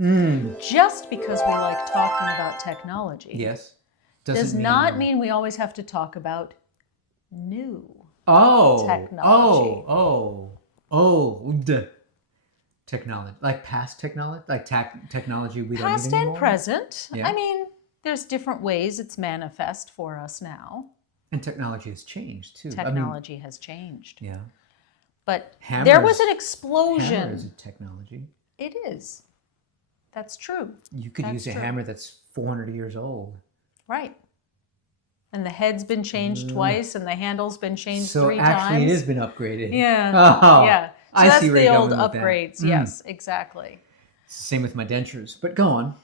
Just because we like talking about technology Yes. does not mean we always have to talk about new technology. Technology. Like past technology? Like technology we don't Past need and anymore? present. Yeah. I mean, there's different ways it's manifest for us now. And technology has changed too. Technology has changed. Yeah. But Hammers, there was an explosion. Hammer is a technology. It is. That's true. You could use a hammer that's 400 years old. Right. And the head's been changed twice and the handle's been changed 3 times. So actually it has been upgraded. Yeah. Oh, yeah. So I that's see where the you're old going with that. upgrades. Yes, exactly. It's the same with my dentures, but go on.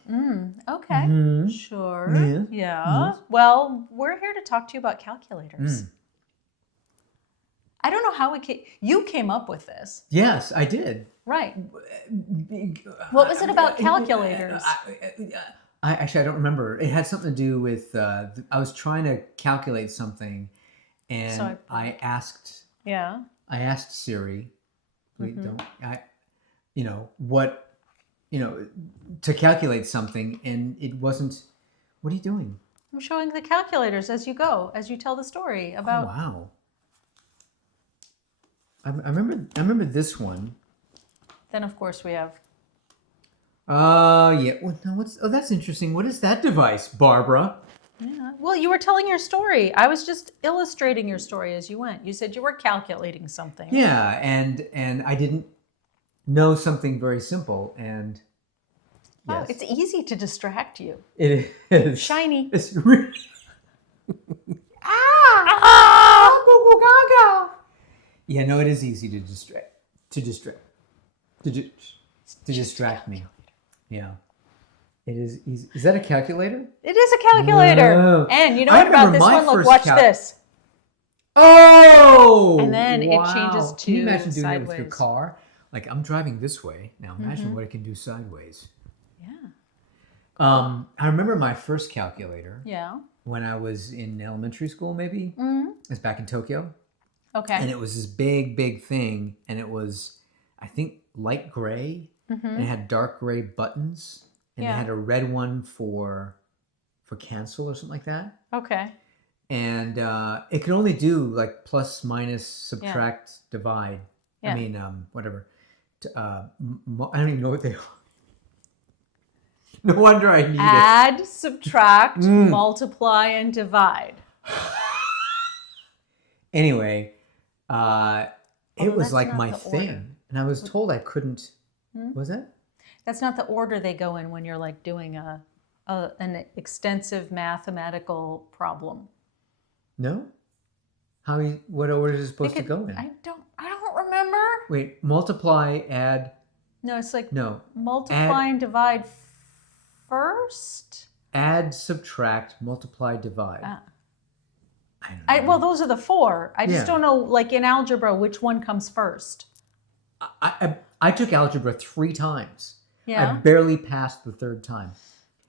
Okay. Sure. Yeah. Well, we're here to talk to you about calculators. I don't know how you came up with this. Yes, I did. Right. What was it about calculators? I don't remember. It had something to do with, I was trying to calculate something and I asked Siri, please don't, to calculate something, and it wasn't. What are you doing? I'm showing the calculators as you go, as you tell the story about. Oh, wow. I remember this one. Then of course we have. Yeah. That's interesting. What is that device, Barbara? Yeah. Well, you were telling your story. I was just illustrating your story as you went. You said you were calculating something. Yeah, and I didn't know something very simple, and wow, it's easy to distract you. It is. Shiny. It's really Yeah, no, it is easy to distract me. Yeah. It is easy. Is that a calculator? It is a calculator. Whoa. And you know what about this one? Look, watch this. Oh! And then it changes to Can you imagine doing sideways. that with your car? Like, I'm driving this way. Now imagine what it can do sideways. Yeah. I remember my first calculator. Yeah. When I was in elementary school, maybe. It was back in Tokyo. Okay. And it was this big, big thing. And it was, I think, light gray. And it had dark gray buttons. And it had a red one for cancel or something like that. Okay. And it could only do like plus, minus, subtract, divide. Yeah. I mean, whatever. I don't even know what they are. No wonder I need it. Add, subtract, multiply, and divide. Anyway, it was like my thing. Order. And I was told I couldn't. What was that? That's not the order they go in when you're like doing an extensive mathematical problem. No? What order is it supposed to go in? I don't remember. Wait, multiply, add. No, it's like add, multiply and divide first. Add, subtract, multiply, divide. I don't know. Well, those are the 4. I just don't know, like in algebra, which one comes first. I took algebra 3 times. Yeah. I barely passed the 3rd time.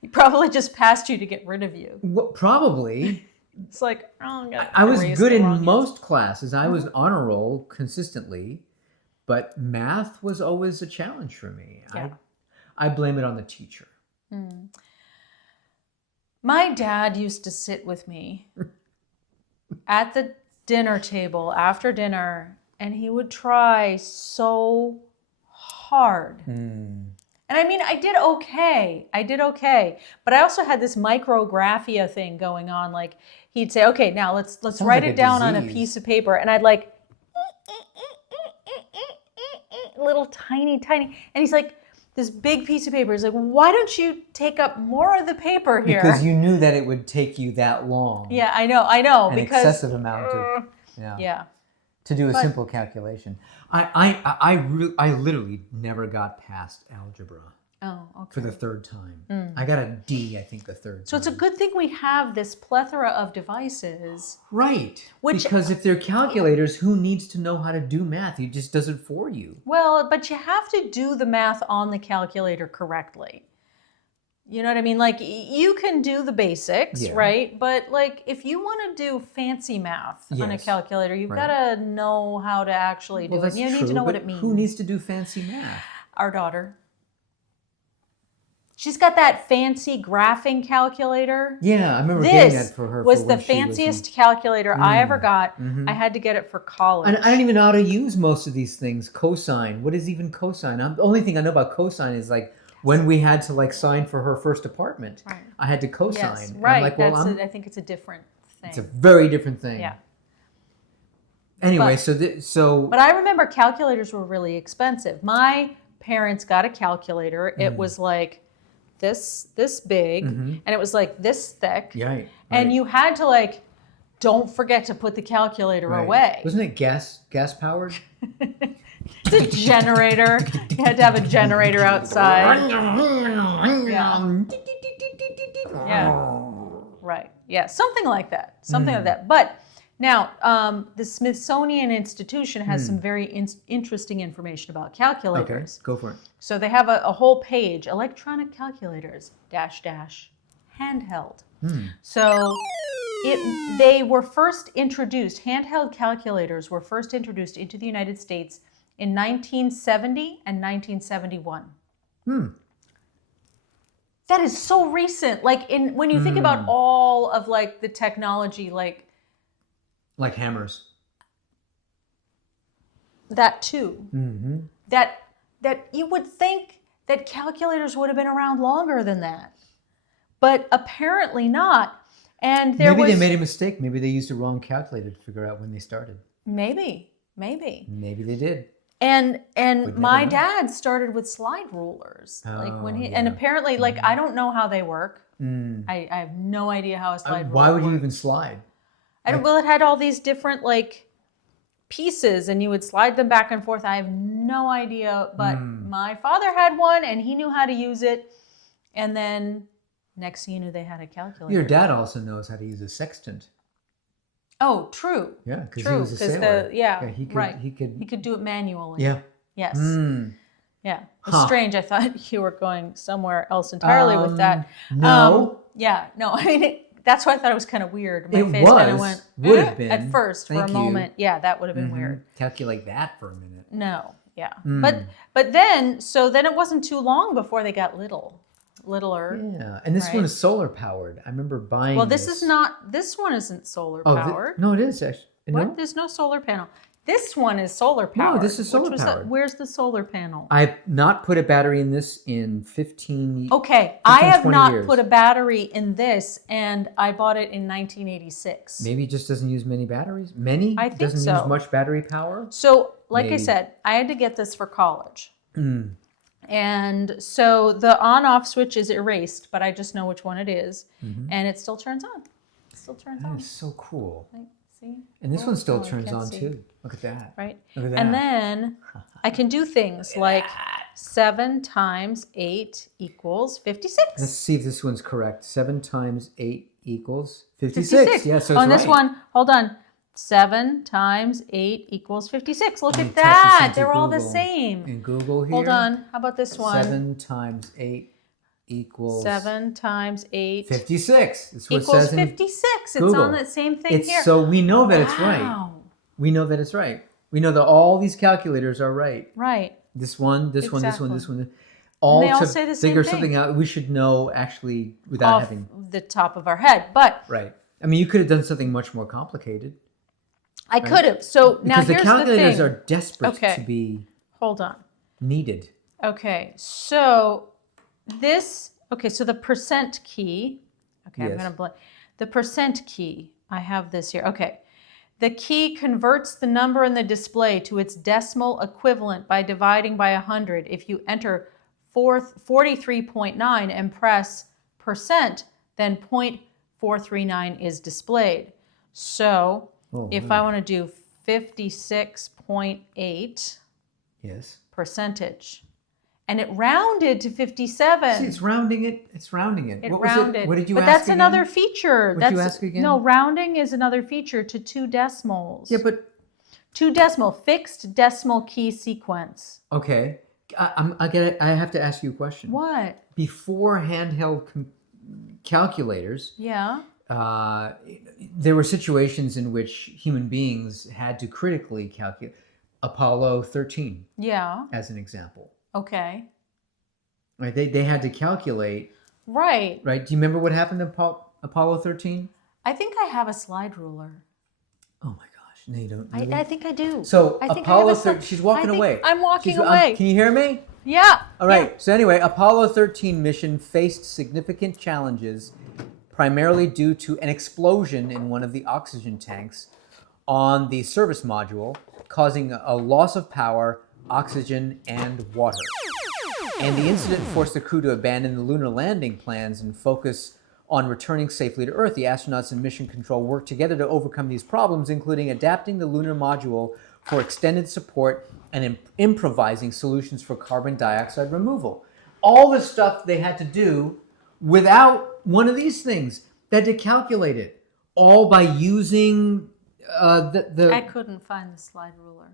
He probably just passed you to get rid of you. Well, probably. It's like, I was good in most classes. I was honor roll consistently, but math was always a challenge for me. Yeah. I blame it on the teacher. My dad used to sit with me at the dinner table after dinner, and he would try so hard. And I mean, I did okay. But I also had this micrographia thing going on. Like he'd say, okay, now let's write it down on a piece of paper. And I'd like, little tiny. And he's like, this big piece of paper. He's like, why don't you take up more of the paper here? Because you knew that it would take you that long. Yeah, I know. An excessive amount of, to do a simple calculation. I literally never got past algebra. Oh, okay. For the 3rd time. I got a D, I think, the 3rd time. So it's a good thing we have this plethora of devices. Right. Because if they're calculators, who needs to know how to do math? He just does it for you. Well, but you have to do the math on the calculator correctly. You know what I mean? Like, you can do the basics, right? But, like, if you want to do fancy math on a calculator, you've got to know how to actually do it. You need to know what it means. Who needs to do fancy math? Our daughter. She's got that fancy graphing calculator. Yeah, I remember getting that for her. This was the fanciest calculator I ever got. I had to get it for college. I don't even know how to use most of these things. Cosine. What is even cosine? The only thing I know about cosine is like when we had to like sign for her first apartment. Right. I had to cosine. Yes, right. Like, I think it's a different thing. It's a very different thing. Yeah. Anyway, But I remember calculators were really expensive. My parents got a calculator. It was like this big, and it was like this thick. Right. And you had to like, don't forget to put the calculator away. Wasn't it gas powered? It's a generator. You had to have a generator outside. Yeah. Right. Yeah. Something like that. Something like that. But now, the Smithsonian Institution has some very interesting information about calculators. Okay, go for it. So they have a whole page, electronic calculators, -- handheld. So they were first introduced, handheld calculators were first introduced into the United States in 1970 and 1971. That is so recent. Like when you think about all of like the technology, like hammers. That too. That you would think that calculators would have been around longer than that, but apparently not. And Maybe they made a mistake. Maybe they used the wrong calculator to figure out when they started. Maybe they did. And my dad started with slide rulers, and apparently like I don't know how they work. I have no idea how a slide ruler Why would you works. even slide? Well, it had all these different like pieces, and you would slide them back and forth. I have no idea, but my father had one, and he knew how to use it. And then next thing you knew, they had a calculator. Your dad also knows how to use a sextant. Oh, true. Yeah, because he was a sailor. He could do it manually. Yeah. Yes. Yeah. It was strange. I thought you were going somewhere else entirely with that. No. No. I mean, that's why I thought it was kind of weird. My face kind of went. Would have been at first for a moment. Yeah, that would have been weird. Calculate that for a minute. No. Yeah. But then it wasn't too long before they got littler. Yeah, and this one is solar powered. I remember buying. Well, this one isn't solar powered. No, it is actually. What? There's no solar panel. This one is solar powered. No, this is solar powered. Where's the solar panel? I've not put a battery in this in 15 years. Okay, I have not put a battery in this, and I bought it in 1986. Maybe it just doesn't use many batteries. Many? I think doesn't so. Use much battery power? So, like I said, I had to get this for college. And so the on-off switch is erased, but I just know which one it is, and it still turns on. That is so cool. Right, see? And this one still turns on too. Look at that. Right. Look at that. And then I can do things like 7 times 8 equals 56. Let's see if this one's correct. 7 times 8 equals 56. Yeah, so it's on this right. one, hold on. 7 times 8 equals 56. Look at that. They're all the same. In Google here. Hold on. How about this one? 7 times 8 equals 7 times 8 56. That's what equals it says in 56. It's Google. on that same thing here. So we know that it's right. We know that it's right. We know that all these calculators are right. Right. This one, this one, this one, this one. And All they all to say the same figure thing. something out. We should know actually without Off having the top of our head. But right. I mean, you could have done something much more complicated. I could have. So now because here's the calculators thing. are desperate to be Hold on. needed. Okay. So this. Okay. So the percent key. Okay. Yes. I'm going to blank. The percent key. I have this here. Okay. The key converts the number in the display to its decimal equivalent by dividing by 100. If you enter 43.9 and press percent, then 0.439 is displayed. So if I want to do 56.8 percentage, and it rounded to 57. See, it's rounding it. It's rounding it. It What rounded. was it? What did you but ask that's again? another feature. What did you ask again? No, rounding is another feature to 2 decimals. Yeah, but 2 decimal, fixed decimal key sequence. okay. I get it. I have to ask you a question. What? Before handheld calculators, Yeah. there were situations in which human beings had to critically calculate. Apollo 13, Yeah. as an example. Okay. Right? They had to calculate. Right. Right? Do you remember what happened to Apollo 13? I think I have a slide ruler. Oh my gosh. No, you don't. I think I do. So I think Apollo 13, she's walking away. I'm walking away. Can you hear me? Yeah. All right. Yeah. So anyway, Apollo 13 mission faced significant challenges, primarily due to an explosion in one of the oxygen tanks on the service module, causing a loss of power, oxygen, and water. And the incident forced the crew to abandon the lunar landing plans and focus on returning safely to Earth. The astronauts and mission control worked together to overcome these problems, including adapting the lunar module for extended support and improvising solutions for carbon dioxide removal. All the stuff they had to do without one of these things. They had to calculate it, all by using I couldn't find the slide ruler.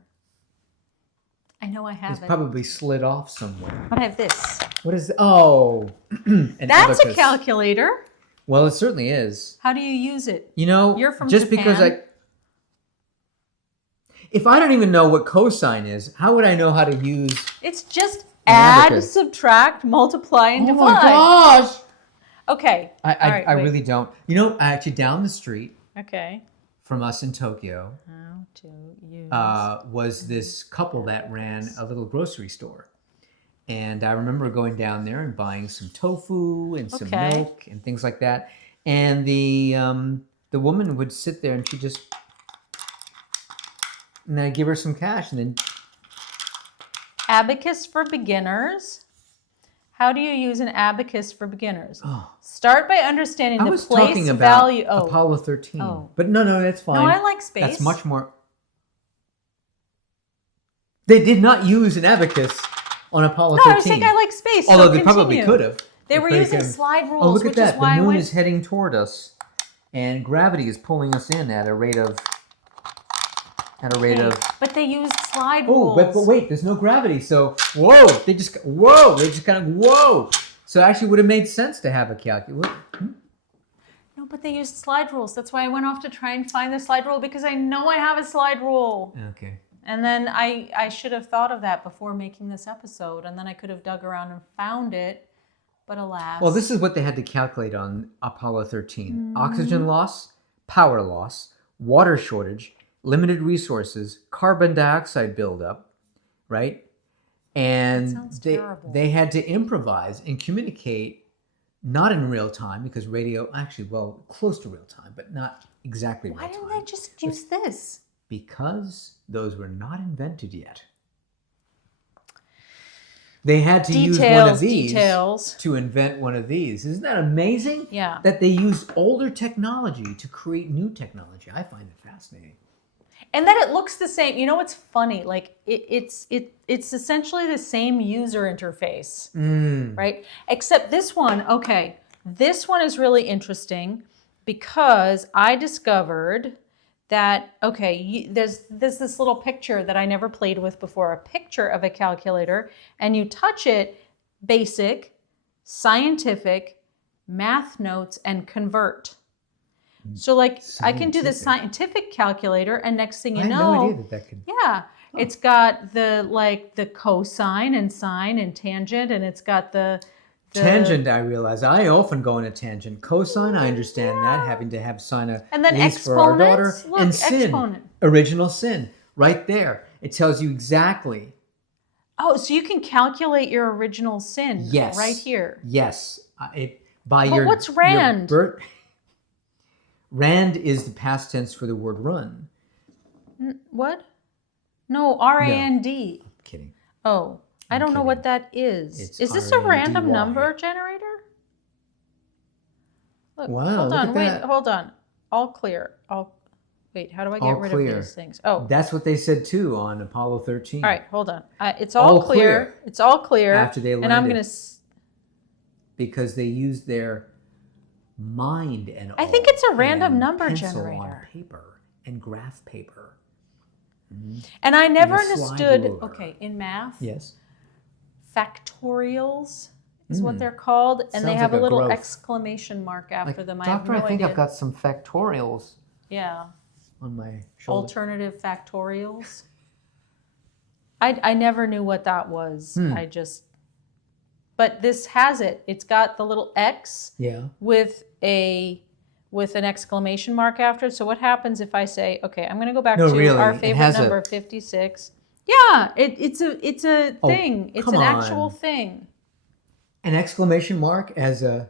I know I have It's it. probably slid off somewhere. But I have this. What is? Oh, an That's abacus. a calculator. Well, it certainly is. How do you use it? You know, You're from just Japan. because if I don't even know what cosine is, how would I know how to use? It's just an add, abacus? subtract, multiply, and divide. Oh my gosh! Okay. I really don't. You know, actually, down the street Okay. from us in Tokyo How to use. was this couple that ran a little grocery store. And I remember going down there and buying some tofu and some milk and things like that. And the woman would sit there and and I'd give her some cash and then. Abacus for beginners. How do you use an abacus for beginners? Oh. Start by understanding I the was place talking about value. Apollo 13. Oh. But no, that's fine. No, I like space. That's much more. They did not use an abacus on Apollo 13. No, I was saying I like space. Although so they probably could have. They were using slide rules, Oh, look at which that. is why The moon I went. is heading toward us. And gravity is pulling us in at a rate of. But they used slide Oh, rules. but wait, there's no gravity. So, they just kind of, So it actually would have made sense to have a calculator. No, but they used slide rules. That's why I went off to try and find the slide rule, because I know I have a slide rule. Okay. And then I should have thought of that before making this episode, and then I could have dug around and found it, but alas. Well, this is what they had to calculate on Apollo 13. Oxygen loss, power loss, water shortage, limited resources, carbon dioxide buildup, right? And they had to improvise and communicate, not in real time, because radio, actually, well, close to real time, but not exactly real time. Why didn't they just use this? Because those were not invented yet. They had to use one of these to invent one of these. Isn't that amazing? Yeah. That they used older technology to create new technology. I find it fascinating. And then it looks the same. You know what's funny? Like it's essentially the same user interface, right? Except this one, this one is really interesting because I discovered that, there's this little picture that I never played with before, a picture of a calculator, and you touch it, basic, scientific, math notes, and convert. So I can do the scientific calculator, and next thing you know, I had no idea that could. Yeah, it's got the cosine and sine and tangent, and it's got the tangent. I realize I often go on a tangent. Cosine, I understand that, having to have sine and then exponents for our daughter. Look, and sin, exponent. Original sin, right there. It tells you exactly. Oh, so you can calculate your original sin. Yes. Right here. Yes. What's rand? Rand is the past tense for the word run. What? No, R-A-N-D. No, I'm kidding. Oh, I don't know what that is. Is this a R-A-N-D-Y. random number generator? Look, Wow, hold look on, at wait, that. hold on. All clear. Wait, how do I get rid of these things? Oh. That's what they said too on Apollo 13. All right, hold on. It's all clear. It's all clear. After they landed. And I'm going to... Because they used their mind and all. I think it's a random number pencil generator. on paper and graph paper. Mm-hmm. And I never And a slide understood, ruler. in math, Yes. factorials is what they're called, and Sounds they have like a little growth. exclamation mark after them. Doctor, I have no think idea. I've got some factorials Yeah. on my shoulder. Alternative factorials. I never knew what that was. but this has it. It's got the little X with an exclamation mark after it. So what happens if I say, okay, I'm going to go back to our favorite number, 56. Yeah, it's a thing. It's an actual thing. An exclamation mark as a...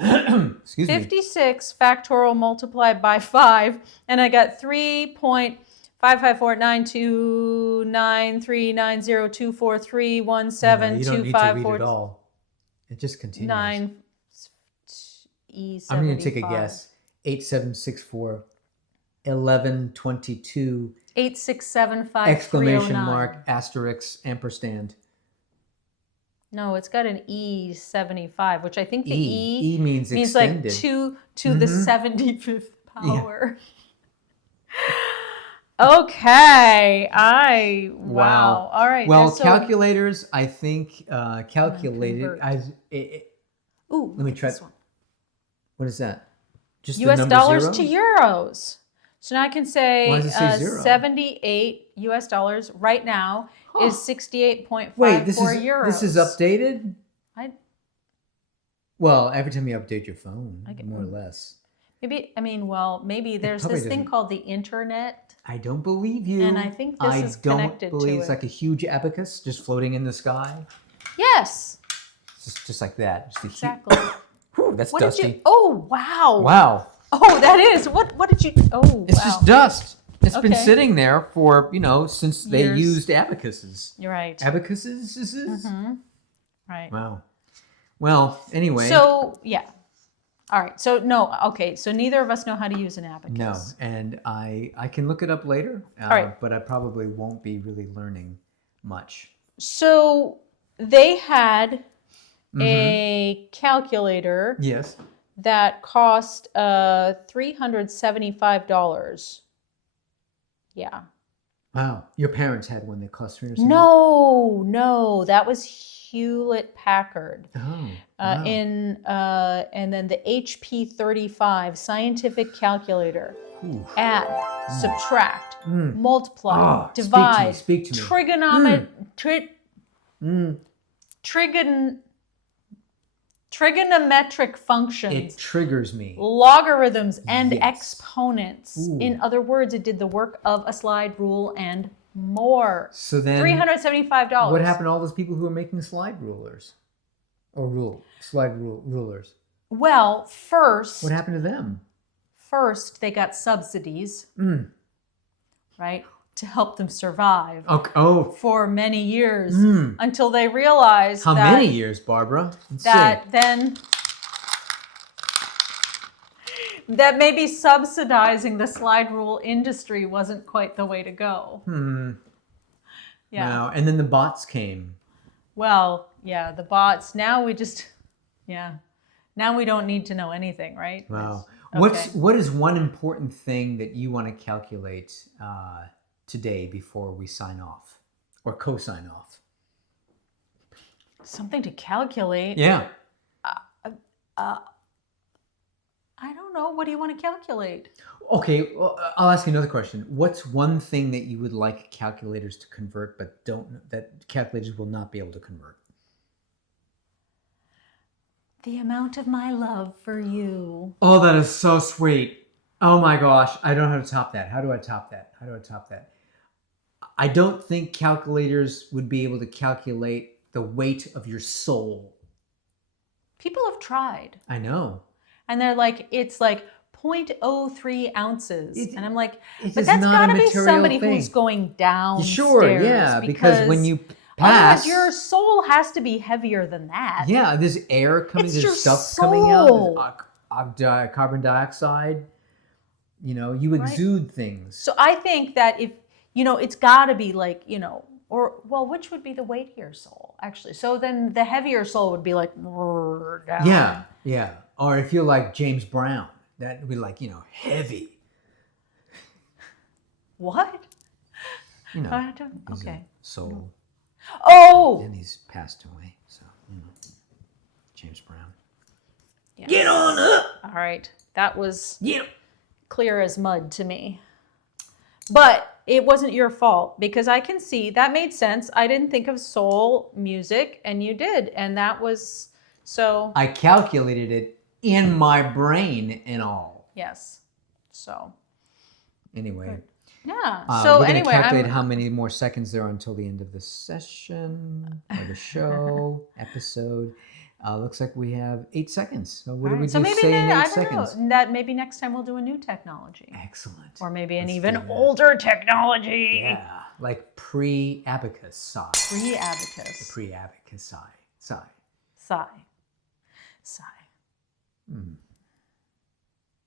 Excuse 56 factorial multiplied by 5, and I got 3.55492939024317254. You don't need to read it all. It just continues. 9 E75. I'm going to take a guess. 8764 1122 8675 exclamation mark asterisk ampersand. No, it's got an E75, which I think the E means extended. like 2 to the 75th power. Yeah. Okay. Wow. All right. Well, calculators, I think calculated. Ooh, let me try. What is that? Just US the number dollars 0? to euros. So now I can say, Why does it say 0? 78 US dollars right now is 68.54 euros. This is updated? Well, every time you update your phone, more or less. Maybe there's this thing called the internet. I don't believe you. And I think this is connected to it. I don't believe it's like a huge abacus just floating in the sky. Yes. Just like that. Exactly. Whew, that's dusty. Oh, wow. Wow. Oh, that is. What did you... Oh, It's just dust. It's been Okay. sitting there for, since they Years. used abacuses. You're right. Abacuses? Mm-hmm. Right. Wow. Well, anyway. So, yeah. All right. So, no. Okay. So, neither of us know how to use an abacus. No. And I can look it up later. All right. But I probably won't be really learning much. So, they had a calculator. Yes. That cost $375. Yeah. Wow. Your parents had one that cost $375? No, that was Hewlett Packard. Oh. Wow. And then the HP 35 scientific calculator. Ooh. Add, subtract, multiply, divide, speak to me. Trigonometric functions. It triggers me. Logarithms and exponents. Ooh. In other words, it did the work of a slide rule and more. So then $375. What happened to all those people who were making slide rulers? Or slide rulers? Well, first... What happened to them? First, they got subsidies. Right? To help them survive for many years until they realized How many years, Barbara? That maybe subsidizing the slide rule industry wasn't quite the way to go. Yeah. Wow. And then the bots came. Well, yeah, the bots. Now we now we don't need to know anything, right? Wow. Okay. What is one important thing that you want to calculate today before we sign off or co-sign off? Something to calculate? Yeah. I don't know. What do you want to calculate? Okay, well, I'll ask you another question. What's one thing that you would like calculators to convert but that calculators will not be able to convert? The amount of my love for you. Oh, that is so sweet. Oh my gosh, I don't know how to top that. How do I top that? I don't think calculators would be able to calculate the weight of your soul. People have tried. I know. And they're like, it's like 0.03 ounces. And I'm like, but that's got to be somebody who's going downstairs. Sure, yeah, because when you pass... Otherwise, your soul has to be heavier than that. Yeah, there's air coming, there's stuff coming out, there's carbon dioxide. You exude things. So I think that if, it's got to be like, which would be the weightier soul, actually? So then the heavier soul would be like, down. Yeah. Or if you're like James Brown, that would be like, heavy. What? Okay. Soul. Oh! And he's passed away, so, James Brown. Yes. Get on up! All right. That was clear as mud to me. But it wasn't your fault because I can see that made sense. I didn't think of soul music and you did. And that was so. I calculated it in my brain and all. Yes. So. Anyway. Good. Yeah. So we're going to anyway, calculate how many more seconds there are until the end of the session or the show episode. Looks like we have 8 seconds. So what do we do say in 8 seconds? Know, that maybe next time we'll do a new technology. Excellent. Or maybe an even older technology. Yeah, like pre-Abacus sigh. Pre-Abacus. Pre-Abacus sigh. Sigh. Sigh. Sigh. Mm.